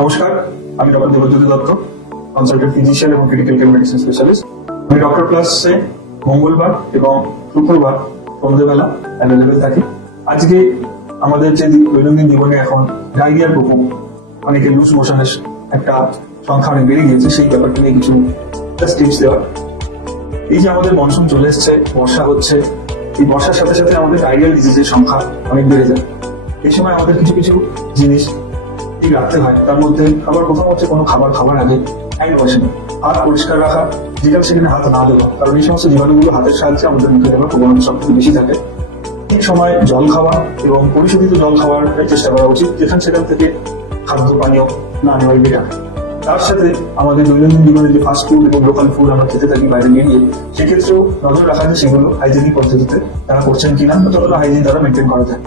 নমস্কার, আমি doctor Debjyoti Dutta, consultant physician এবং ক্রিটিক্যাল কেয়ার মেডিসিন স্পেশালিস্ট। আমি ডক্টর প্লাসে মঙ্গলবার এবং শুক্রবার সন্ধ্যেবেলা অ্যাভেলেবেল থাকি। আজকে আমাদের যে দৈনন্দিন জীবনে এখন ডায়রিয়ার প্রকোপ, অনেকে লুজ মোশনের একটা সংখ্যা অনেক বেড়ে গিয়েছে, সেই ব্যাপারটা নিয়ে কিছু টিপস দেওয়া। এই যে আমাদের মনসুন চলে এসছে, বর্ষা হচ্ছে, এই বর্ষার সাথে সাথে আমাদের ডায়রিয়াল ডিজিজের সংখ্যা অনেক বেড়ে যায়। এই সময় আমাদের কিছু কিছু জিনিস ঠিক রাখতে হয়। তার মধ্যে আবার প্রথম হচ্ছে কোনো খাবার খাওয়ার আগে হ্যান্ড ওয়াশিং, হাত পরিষ্কার রাখা, যেখানে সেখানে হাত না দেওয়া, কারণ এই সমস্ত জীবাণুগুলো হাতের সাহায্যে আমাদের মুখে দেওয়ার প্রবণতা সবথেকে বেশি থাকে। এই সময় জল খাওয়া এবং পরিশোধিত জল খাওয়ার চেষ্টা করা উচিত, সেখান থেকে খাদ্য পানীয় না নেওয়াই বেটার। তার সাথে আমাদের দৈনন্দিন জীবনে যে ফাস্ট ফুড এবং লোকাল ফুড আমরা খেতে থাকি বাইরে বেরিয়ে, সেক্ষেত্রেও নজর রাখা যে সেগুলো হাইজেনিক পদ্ধতিতে তারা করছেন কিনা, ততটা হাইজিন তারা মেনটেন করা যায়।